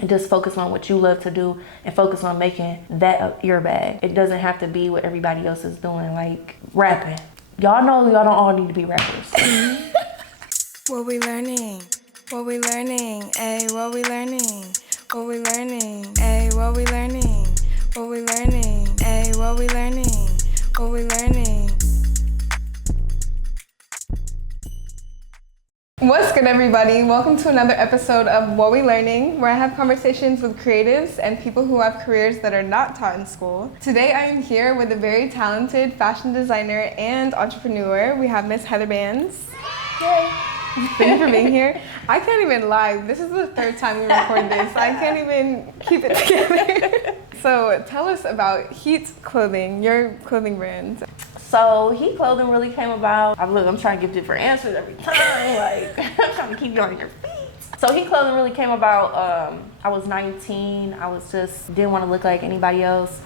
and just focus on what you love to do and focus on making that your bag. It doesn't have to be what everybody else is doing, like rapping. Y'all know y'all don't all need to be rappers. What we learning? What we learning? Ayy, what we learning? What we learning? Ayy, what we learning? What we learning? Ayy, what we learning? What we learning? What's good, everybody? Welcome to another episode of What We Learning, where I have conversations with creatives and people who have careers that are not taught in school. Today I am here with a very talented fashion designer and entrepreneur. We have Miss heatherbands. Yay! Thank you for being here. I can't even lie. This is the third time we record this. I can't even keep it together. So tell us about Heat Clothing, your clothing brand. So Heat Clothing really came about. I'm trying to give different answers every time. Like I'm trying to keep you on your feet. So Heat Clothing really came about. I was 19. I was didn't want to look like anybody else.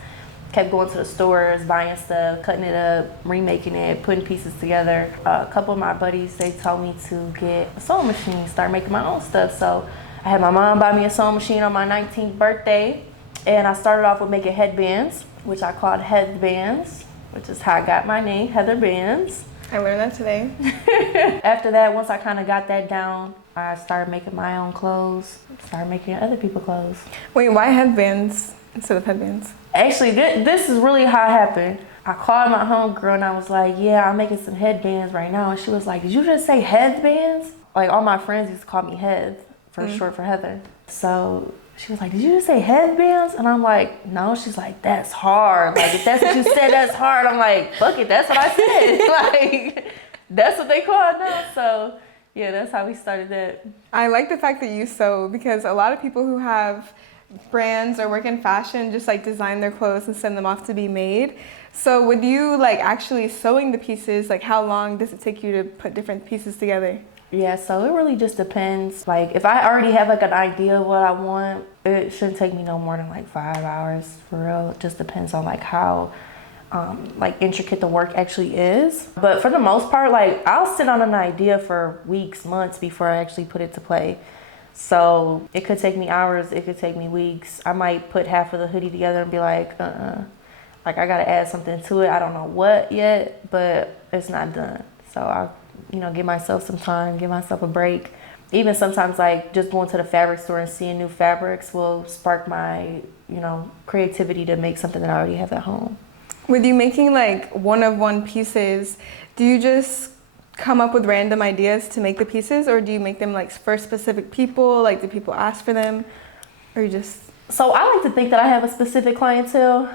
Kept going to the stores, buying stuff, cutting it up, remaking it, putting pieces together. A couple of my buddies, they told me to get a sewing machine, start making my own stuff. So I had my mom buy me a sewing machine on my 19th birthday, and I started off with making headbands, which I called heatherbands, which is how I got my name, heatherbands. I learned that today. After that, once I kind of got that down, I started making my own clothes, started making other people's clothes. Wait, why headbands instead of headbands? Actually, this is really how it happened. I called my homegirl and I was like, yeah, I'm making some headbands right now. And she was like, did you just say headbands? Like all my friends used to call me Heath, for short for Heather. So she was like, did you just say headbands? And I'm like, no. She's like, that's hard. Like, if that's what you said, that's hard. I'm like, fuck it, that's what I said. Like, that's what they call it now. So, yeah, that's how we started that. I like the fact that you sew, because a lot of people who have brands or work in fashion just like design their clothes and send them off to be made. So with you like actually sewing the pieces, like how long does it take you to put different pieces together? Yeah, so it really just depends. Like if I already have like an idea of what I want, it shouldn't take me no more than like 5 hours for real. It just depends on like how like intricate the work actually is. But for the most part, like I'll sit on an idea for weeks, months before I actually put it to play. So it could take me hours, it could take me weeks. I might put half of the hoodie together and be like, like I gotta add something to it. I don't know what yet, but it's not done. So I, give myself some time, give myself a break. Even sometimes like just going to the fabric store and seeing new fabrics will spark my, creativity to make something that I already have at home. With you making like one-of-one pieces, do you just come up with random ideas to make the pieces, or do you make them like for specific people? Like, do people ask for them, or you just? So I like to think that I have a specific clientele.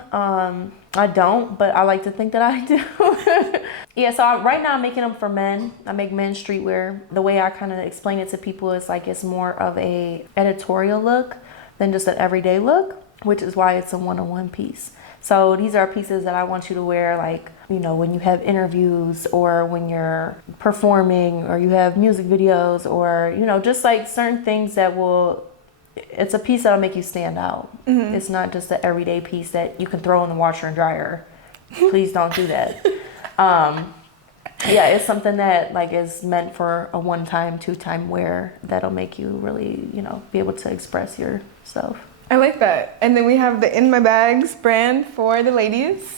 I don't, but I like to think that I do. Yeah, so right now I'm making them for men. I make men's streetwear. The way I kind of explain it to people is like it's more of a editorial look than just an everyday look, which is why it's a one-on-one piece. So these are pieces that I want you to wear like, when you have interviews or when you're performing or you have music videos or, just like certain things that it's a piece that'll make you stand out. Mm-hmm. It's not just an everyday piece that you can throw in the washer and dryer. Please don't do that. Yeah, it's something that like is meant for a one-time, two-time wear that'll make you really, be able to express yourself. I like that. And then we have the In My Bags brand for the ladies.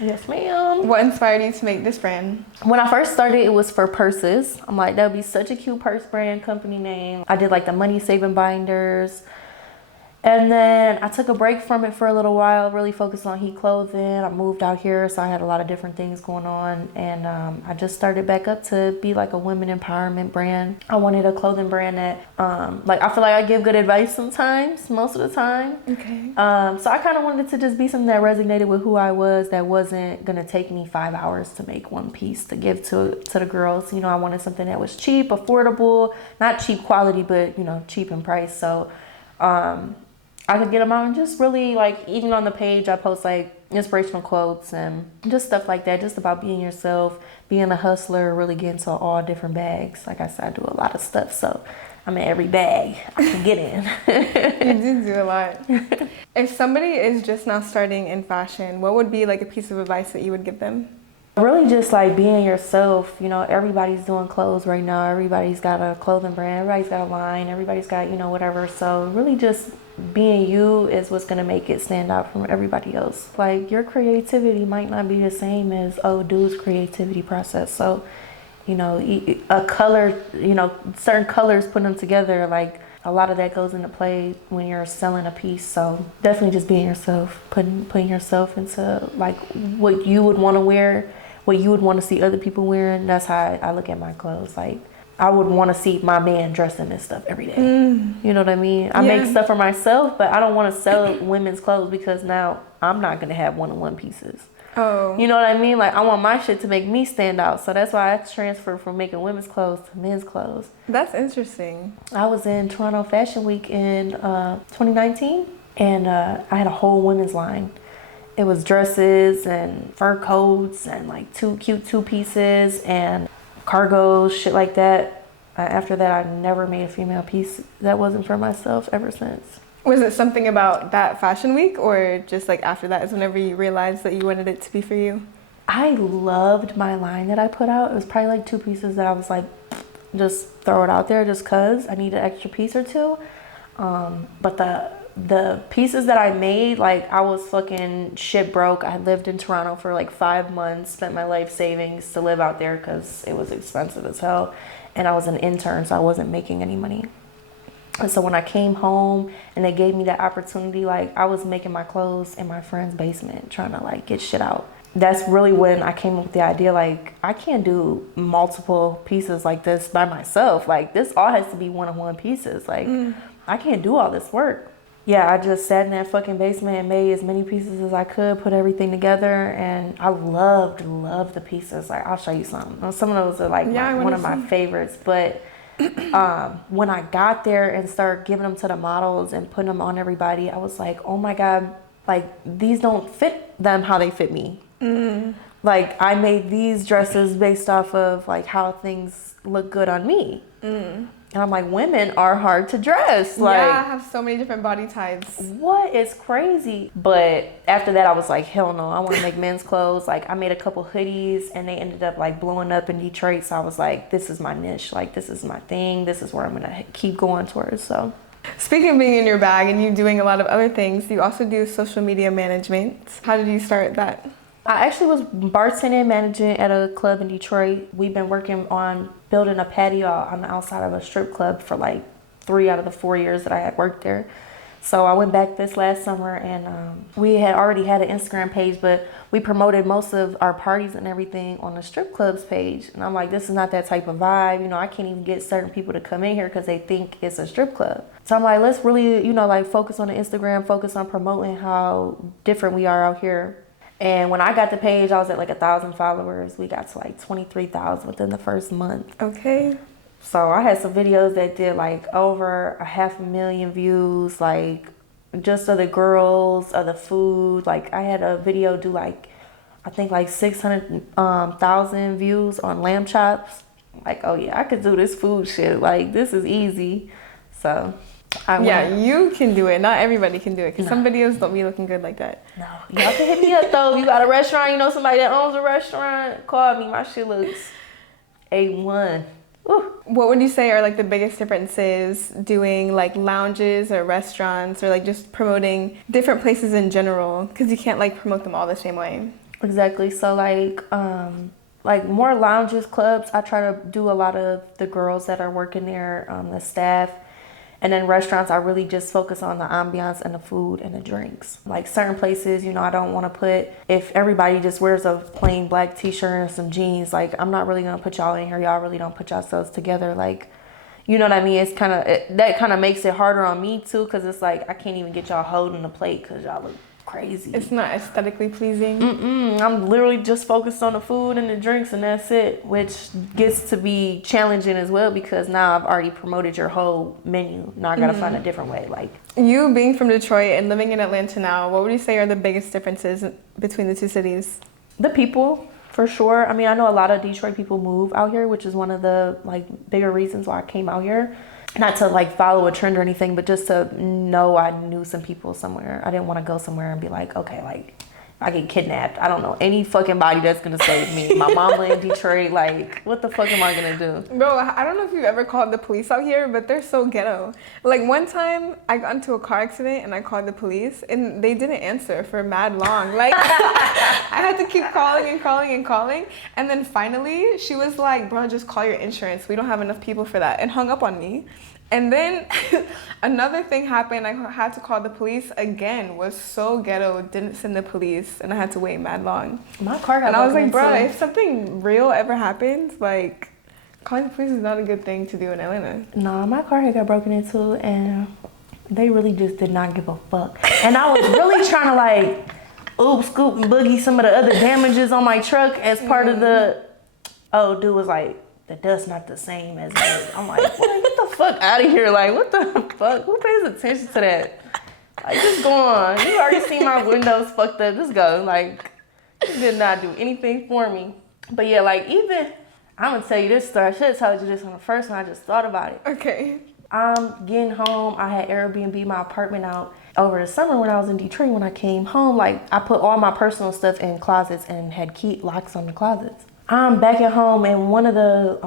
Yes, ma'am. What inspired you to make this brand? When I first started, it was for purses. I'm like, that would be such a cute purse brand, company name. I did like the money saving binders. And then I took a break from it for a little while, really focused on Heat Clothing. I moved out here, so I had a lot of different things going on. And I just started back up to be like a women empowerment brand. I wanted a clothing brand that, I feel like I give good advice sometimes, most of the time. Okay. So I kind of wanted to just be something that resonated with who I was, that wasn't going to take me 5 hours to make one piece to give to the girls. I wanted something that was cheap, affordable, not cheap quality, but, cheap in price. So, I could get them out and just really like, even on the page, I post like inspirational quotes and just stuff like that, just about being yourself, being a hustler, really getting to all different bags. Like I said, I do a lot of stuff, so I'm in every bag I can get in. You do a lot. If somebody is just now starting in fashion, what would be like a piece of advice that you would give them? Really just like being yourself. Everybody's doing clothes right now. Everybody's got a clothing brand. Everybody's got a line. Everybody's got, whatever. So really just being you is what's gonna make it stand out from everybody else. Like your creativity might not be the same as dude's creativity process. So, a color, certain colors, put them together, like a lot of that goes into play when you're selling a piece. So definitely just being yourself, putting yourself into like what you would want to wear, what you would want to see other people wearing. That's how I look at my clothes. Like I would want to see my man dressed in this stuff every day. You know what I mean? I make stuff for myself, but I don't want to sell women's clothes because now I'm not going to have one-on-one pieces. Oh. You know what I mean? Like I want my shit to make me stand out. So that's why I transferred from making women's clothes to men's clothes. That's interesting. I was in Toronto Fashion Week in 2019 and I had a whole women's line. It was dresses and fur coats and like cute two pieces and cargos, shit like that. After that, I never made a female piece that wasn't for myself ever since. Was it something about that fashion week, or just like after that is whenever you realized that you wanted it to be for you? I loved my line that I put out. It was probably like two pieces that I was like, just throw it out there just cause I need an extra piece or two. But the pieces that I made, like I was fucking shit broke. I lived in Toronto for like 5 months, spent my life savings to live out there because it was expensive as hell. And I was an intern, so I wasn't making any money. And so when I came home and they gave me that opportunity, like I was making my clothes in my friend's basement, trying to like get shit out. That's really when I came up with the idea, like I can't do multiple pieces like this by myself. Like this all has to be one-on-one pieces. Like I can't do all this work. Yeah, I just sat in that fucking basement and made as many pieces as I could, put everything together, and I loved the pieces. Like I'll show you some. Some of those are like one of my favorites, but when I got there and started giving them to the models and putting them on everybody, I was like, oh my God, like these don't fit them how they fit me. Like I made these dresses based off of like how things look good on me. And I'm like, women are hard to dress. Like, yeah, I have so many different body types. What is crazy? But after that, I was like, hell no, I want to make men's clothes. Like I made a couple hoodies and they ended up like blowing up in Detroit. So I was like, this is my niche. Like this is my thing. This is where I'm going to keep going towards. So speaking of being in your bag and you doing a lot of other things, you also do social media management. How did you start that? I actually was bartending, managing at a club in Detroit. We've been working on building a patio on the outside of a strip club for like 3 out of the 4 years that I had worked there. So I went back this last summer and we had already had an Instagram page, but we promoted most of our parties and everything on the strip club's page. And I'm like, this is not that type of vibe. You know, I can't even get certain people to come in here because they think it's a strip club. So I'm like, let's really, like focus on the Instagram, focus on promoting how different we are out here. And when I got the page, I was at like 1,000 followers. We got to like 23,000 within the first month. Okay. So I had some videos that did like over 500,000 views, like just of the girls, of the food. Like I had a video do like, I think like 600,000 views on lamb chops. Like, oh yeah, I could do this food shit. Like this is easy. So you can do it. Not everybody can do it because some videos don't be looking good like that. No, y'all can hit me up though. If you got a restaurant, somebody that owns a restaurant, call me. My shit looks A1. Ooh. What would you say are like the biggest differences doing like lounges or restaurants or like just promoting different places in general? Because you can't like promote them all the same way. Exactly. So like more lounges, clubs, I try to do a lot of the girls that are working there, the staff. And then restaurants, I really just focus on the ambiance and the food and the drinks. Like certain places, I don't want to put, if everybody just wears a plain black t-shirt and some jeans, like I'm not really going to put y'all in here. Y'all really don't put yourselves together. Like, you know what I mean? It's that kind of makes it harder on me too. Cause it's like, I can't even get y'all holding the plate cause y'all look crazy. It's not aesthetically pleasing. I'm literally just focused on the food and the drinks and that's it, which gets to be challenging as well because now I've already promoted your whole menu. Now I gotta find a different way. Like you being from Detroit and living in Atlanta now, what would you say are the biggest differences between the two cities? The people, for sure. I mean, I know a lot of Detroit people move out here, which is one of the like bigger reasons why I came out here. Not to like follow a trend or anything, but just to know I knew some people somewhere. I didn't want to go somewhere and be like, okay, like I get kidnapped. I don't know any fucking body that's gonna save me. My mama in Detroit, like, what the fuck am I gonna do? Bro, I don't know if you've ever called the police out here, but they're so ghetto. Like one time I got into a car accident and I called the police and they didn't answer for mad long. Like I had to keep calling and calling and calling. And then finally she was like, bro, just call your insurance. We don't have enough people for that, and hung up on me. And then another thing happened. I had to call the police again. Was so ghetto. Didn't send the police, and I had to wait mad long. My car got And I was broken like, bro, into. if something real ever happens, like calling the police is not a good thing to do in Atlanta. Nah, my car had got broken into, and they really just did not give a fuck. And I was really trying to like, scoop and boogie some of the other damages on my truck as part of the. Oh, dude was like, the dust not the same as it. I'm like, boy, get the fuck out of here. Like, what the fuck? Who pays attention to that? Like, just go on. You already seen my windows fucked up. Just go. Like, you did not do anything for me. But yeah, like, even, I'm gonna tell you this story. I should have told you this on the first one. I just thought about it. Okay. I'm getting home. I had Airbnb my apartment out over the summer when I was in Detroit. When I came home, like, I put all my personal stuff in closets and had key locks on the closets. I'm back at home, and one of the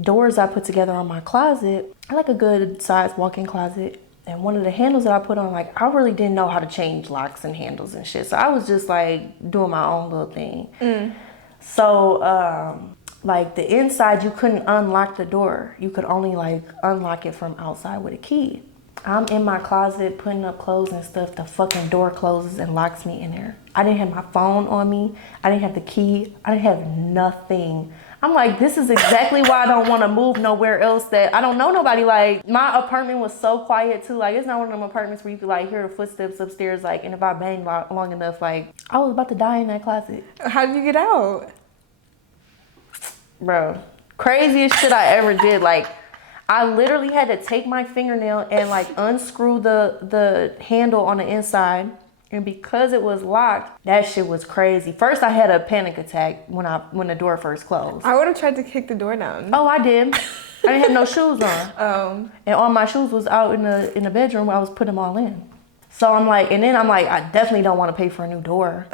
doors I put together on my closet, I like a good sized walk-in closet, and one of the handles that I put on, like, I really didn't know how to change locks and handles and shit, so I was just like doing my own little thing. So like the inside, you couldn't unlock the door. You could only like unlock it from outside with a key. I'm in my closet putting up clothes and stuff. The fucking door closes and locks me in there. I didn't have my phone on me. I didn't have the key. I didn't have nothing. I'm like, this is exactly why I don't want to move nowhere else that I don't know nobody. Like, my apartment was so quiet too. Like, it's not one of them apartments where you could like hear the footsteps upstairs. Like, and if I bang long enough, like, I was about to die in that closet. How did you get out? Bro, craziest shit I ever did. Like, I literally had to take my fingernail and like unscrew the handle on the inside. And because it was locked, that shit was crazy. First, I had a panic attack when the door first closed. I would have tried to kick the door down. Oh, I did. I didn't have no shoes on. Oh. And all my shoes was out in the bedroom where I was putting them all in. So I'm like, I definitely don't want to pay for a new door.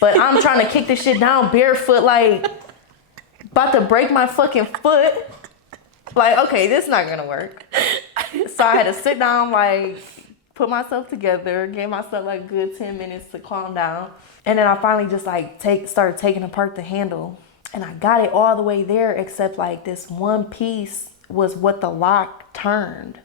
But I'm trying to kick this shit down barefoot, like, about to break my fucking foot. Like, okay, this is not gonna work. So I had to sit down, like, put myself together, gave myself like a good 10 minutes to calm down. And then I finally just like started taking apart the handle. And I got it all the way there, except like this one piece was what the lock turned.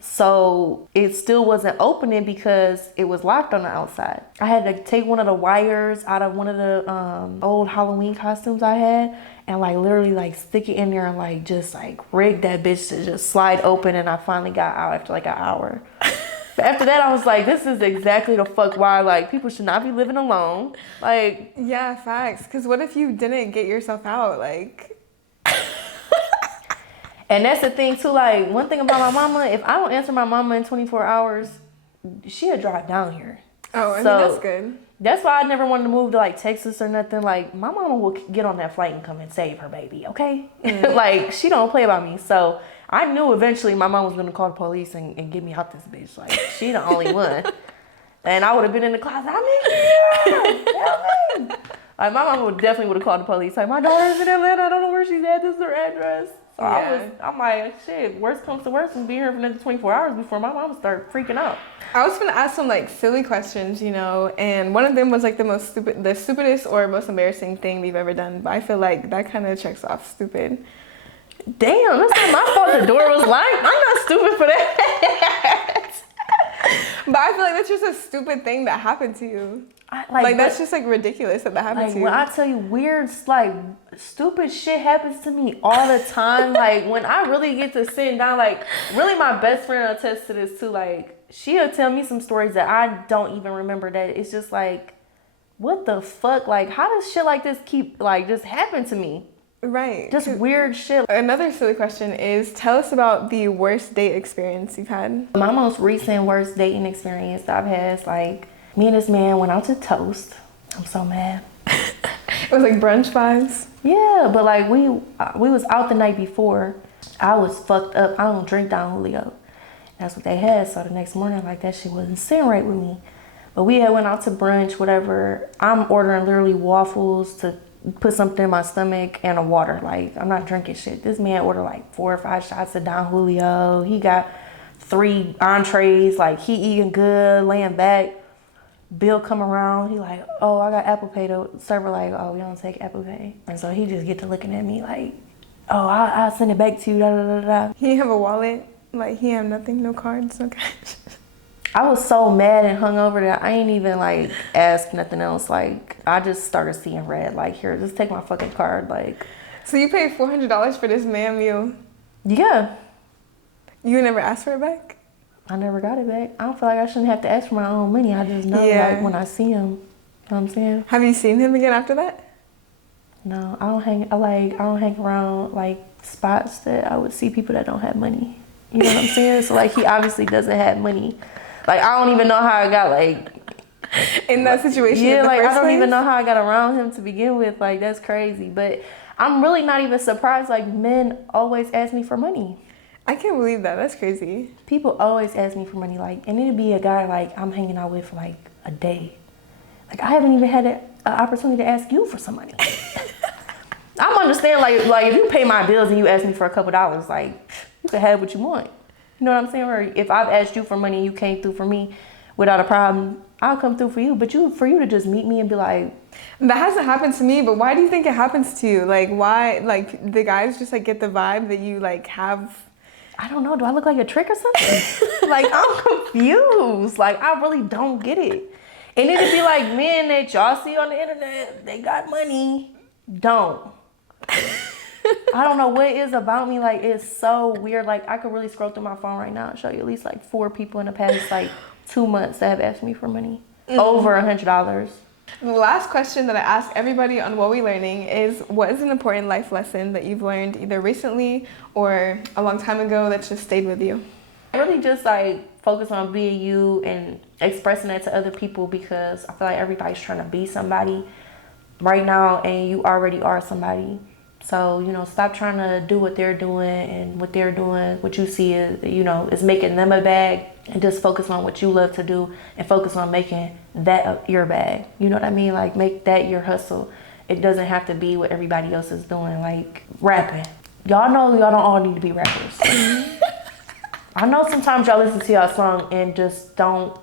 So it still wasn't opening because it was locked on the outside. I had to take one of the wires out of one of the old Halloween costumes I had and like literally like stick it in there and like just like rig that bitch to just slide open, and I finally got out after like an hour. But after that, I was like, this is exactly the fuck why like people should not be living alone. Like, yeah, facts. Because what if you didn't get yourself out? Like, and that's the thing too, like one thing about my mama, if I don't answer my mama in 24 hours, she'll drive down here. oh, I mean, that's good. That's why I never wanted to move to like Texas or nothing. Like, my mama will get on that flight and come and save her baby, okay? Like, she don't play about me. So I knew eventually my mom was gonna call the police and get me out this bitch. Like, she the only one. And I would have been in the closet, I'm in here, help me. Like, my mama definitely would have called the police. Like, my daughter's in Atlanta, I don't know where she's at, this is her address. So Yeah. I'm like, shit, worst comes to worst, and be here for another 24 hours before my mom start freaking out. I was gonna ask some like silly questions, you know, and one of them was like the stupidest or most embarrassing thing we've ever done. But I feel like that kind of checks off stupid. Damn, that's not my fault the door was locked. I'm not stupid for that. But I feel like that's just a stupid thing that happened to you. Like that's just like ridiculous that happened to you. When I tell you weird, like stupid shit happens to me all the time. Like when I really get to sitting down, like really my best friend will attest to this too. Like she'll tell me some stories that I don't even remember. That it's just like, what the fuck? Like how does shit like this keep like just happen to me? Right. Just weird shit. Another silly question is, tell us about the worst date experience you've had. My most recent worst dating experience that I've had is like, me and this man went out to toast. I'm so mad. It was like brunch vibes. Yeah, but like we was out the night before. I was fucked up. I don't drink Don Julio. That's what they had. So the next morning, like that shit wasn't sitting right with me. But we had went out to brunch, whatever. I'm ordering literally waffles to put something in my stomach and a water. Like, I'm not drinking shit. This man ordered like 4 or 5 shots of Don Julio. He got 3 entrees. Like, he eating good, laying back. Bill come around. He like, oh, I got Apple Pay. The server like, oh, we don't take Apple Pay. And so he just get to looking at me like, oh, I'll send it back to you. Da, da, da, da. He have a wallet? Like, he have nothing, no cards, okay. I was so mad and hungover that I ain't even like ask nothing else. Like, I just started seeing red. Like, here, just take my fucking card. Like, So you paid $400 for this man meal? yeah, You never asked for it back? I never got it back. I don't feel like I shouldn't have to ask for my own money. I just know, Yeah. like, when I see him, you know what I'm saying? Have you seen him again after that? No, I don't hang around like spots that I would see people that don't have money. You know what I'm saying? So like, he obviously doesn't have money. Like, I don't even know how I got like In that situation? yeah, in the like first I don't place? even know how I got around him to begin with. Like, that's crazy. But I'm really not even surprised. Like, men always ask me for money. I can't believe that. That's crazy. People always ask me for money. Like, and it'd be a guy like I'm hanging out with for like a day. Like, I haven't even had an opportunity to ask you for some money. I'm understand like if you pay my bills and you ask me for a couple dollars, like, you can have what you want. You know what I'm saying? Or if I've asked you for money and you came through for me without a problem, I'll come through for you. But for you to just meet me and be like, That hasn't happened to me, but why do you think it happens to you? Like, why, like, the guys just, like, get the vibe that you, like, have... I don't know, do I look like a trick or something? Like, I'm confused. Like, I really don't get it. And it'd be like, men that y'all see on the internet, they got money. Don't. I don't know what it is about me. Like, it's so weird. Like, I could really scroll through my phone right now and show you at least like 4 people in the past like 2 months that have asked me for money. Over $100. The last question that I ask everybody on What We Learning is, what is an important life lesson that you've learned either recently or a long time ago that just stayed with you? I really just like focus on being you and expressing that to other people, because I feel like everybody's trying to be somebody right now and you already are somebody. So, you know, stop trying to do what they're doing, and what they're doing, what you see is, you know, is making them a bag, and just focus on what you love to do and focus on making that your bag. You know what I mean? Like, make that your hustle. It doesn't have to be what everybody else is doing, like rapping. Y'all know y'all don't all need to be rappers. I know sometimes y'all listen to y'all song and just don't,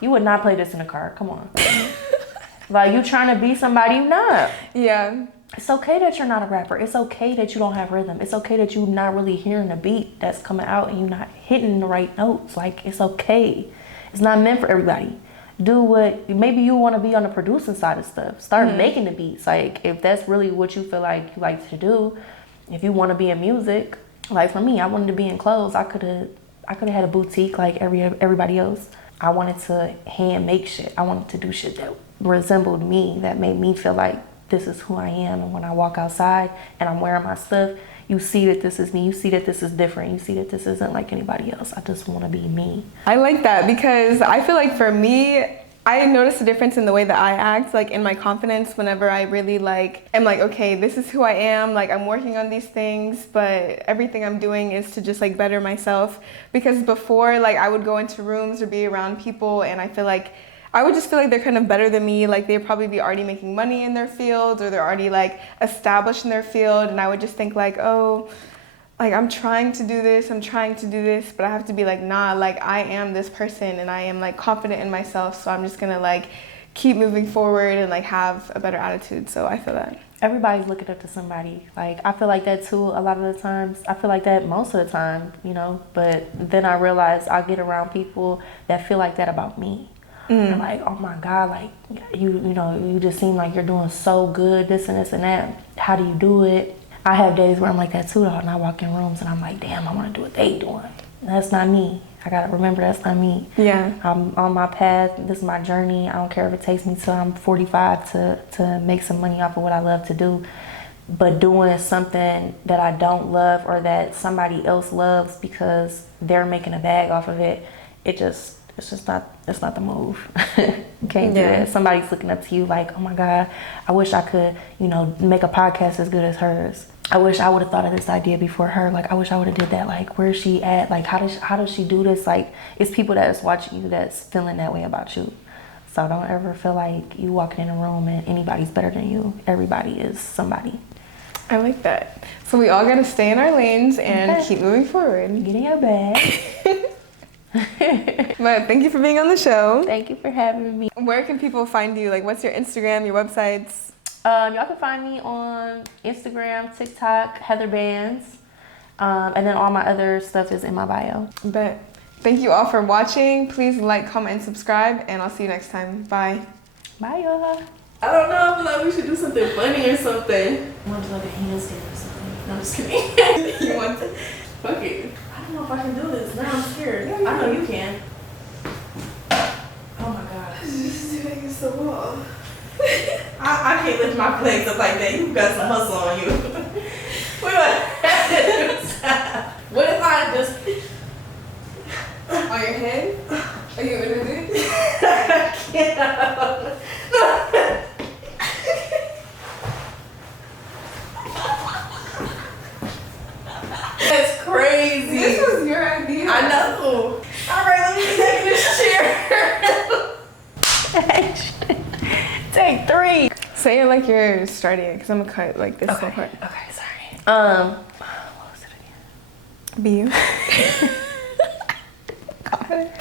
you would not play this in the car, come on. Like, you trying to be somebody you not. Yeah. It's okay that you're not a rapper. It's okay that you don't have rhythm. It's okay that you're not really hearing the beat that's coming out and you're not hitting the right notes. Like, it's okay. It's not meant for everybody. Do what, maybe you want to be on the producing side of stuff. Start making the beats. Like, if that's really what you feel like you like to do, if you want to be in music, like for me, I wanted to be in clothes. I could have had a boutique like everybody else. I wanted to hand make shit. I wanted to do shit that resembled me, that made me feel like this is who I am. And when I walk outside and I'm wearing my stuff, you see that this is me. You see that this is different. You see that this isn't like anybody else. I just want to be me. I like that, because I feel like for me, I noticed a difference in the way that I act, like in my confidence, whenever I really like, am like, okay, this is who I am. Like, I'm working on these things, but everything I'm doing is to just like better myself. Because before, like, I would go into rooms or be around people and I would just feel like they're kind of better than me. Like, they'd probably be already making money in their field, or they're already like established in their field. And I would just think like, oh, like, I'm trying to do this, but I have to be like, nah, like, I am this person and I am like confident in myself. So I'm just gonna like keep moving forward and like have a better attitude. So I feel that. Everybody's looking up to somebody. Like, I feel like that too a lot of the times. I feel like that most of the time, you know, but then I realize I get around people that feel like that about me. They're like, oh my God, like, you know, you just seem like you're doing so good, this and this and that. How do you do it? I have days where I'm like that too, though, and I walk in rooms and I'm like, damn, I want to do what they doing. That's not me. I gotta remember that's not me. Yeah. I'm on my path. This is my journey. I don't care if it takes me till I'm 45 to make some money off of what I love to do. But doing something that I don't love or that somebody else loves because they're making a bag off of it, it's not the move. You can't do that. Somebody's looking up to you like, oh my God, I wish I could, you know, make a podcast as good as hers. I wish I would have thought of this idea before her. Like, I wish I would have did that. Like, where's she at? Like, how does she do this? Like, it's people that is watching you that's feeling that way about you. So don't ever feel like you walking in a room and anybody's better than you. Everybody is somebody. I like that. So we all gotta stay in our lanes and Okay. keep moving forward. Get in your bag. But thank you for being on the show. Thank you for having me. Where can people find you? Like, what's your Instagram, your websites? Y'all can find me on Instagram, TikTok, heatherbands. And then all my other stuff is in my bio. But thank you all for watching. Please like, comment, and subscribe, and I'll see you next time. Bye. Bye, y'all. I don't know. I feel like we should do something funny or something. I want to do like a handstand or something. No, I'm just kidding. You want to? Fuck it. I don't know if I can do this. Now I'm scared. I know you can. Oh my gosh. Just do it against the wall. I can't lift my legs up like that. You got some muscle on you. What What if I just On your head? Are you gonna do it? I can't. That's crazy. This was your idea. I know. All right, let me take this chair. Take 3. Say it like you're starting it, because I'm gonna cut like this whole part. Okay, sorry. What was it again? Be you. Got it.